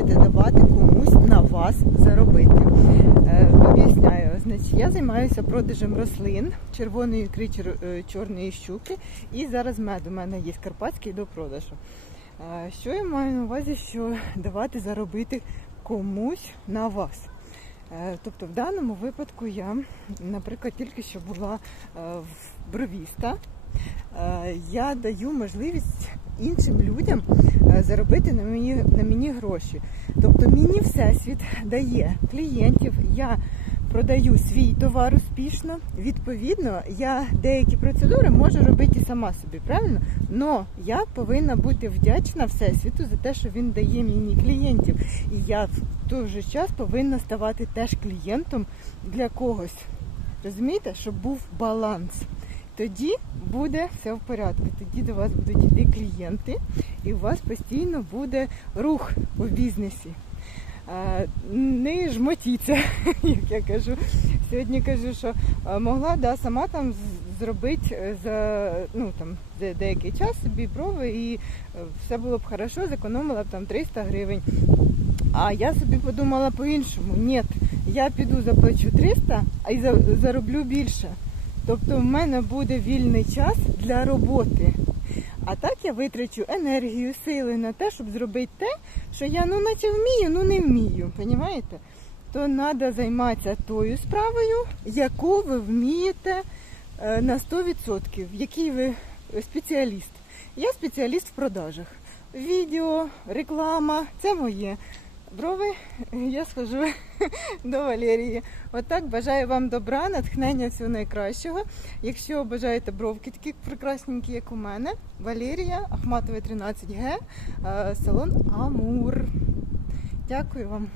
будете давати комусь на вас заробити. Е, Об'ясняю, значить, я займаюся продажем рослин, червоної ікри, е, чорної щуки, і зараз мед у мене є карпатський до продажу. Е, Що я маю на увазі, що давати заробити комусь на вас? Тобто в даному випадку я, наприклад, тільки що була в бровіста. Е, Я даю можливість іншим людям е, заробити на мені, на мені гроші. Тобто мені всесвіт дає клієнтів, я продаю свій товар успішно. Відповідно, я деякі процедури можу робити сама собі, правильно? Но я повинна бути вдячна всесвіту за те, що він дає мені клієнтів. І я в той же час повинна ставати теж клієнтом для когось. Розумієте, щоб був баланс. Тоді буде все в порядку. Тоді до вас будуть йти клієнти, і у вас постійно буде рух у бізнесі. Не жмотіться, як я кажу. Сьогодні кажу, що могла да, сама там зробити е, за ну, там, деякий час собі прови, і е, все було б хорошо, зекономила б там 300 гривень. А я собі подумала по-іншому. Ні, я піду заплачу 300, а й зароблю більше. Тобто в мене буде вільний час для роботи. А так я витрачу енергію, сили на те, щоб зробити те, що я ну наче вмію, ну не вмію. Понімаєте? То треба займатися тою справою, яку ви вмієте е, на 100%, який ви спеціаліст. Я спеціаліст в продажах. Відео, реклама це моє. Брови, я схожу до Валерії. Отак бажаю вам добра, натхнення всього найкращого. Якщо бажаєте бровки такі прекрасненькі, як у мене, Валерія, Ахматова 13Г, е, салон Амур. Дякую вам.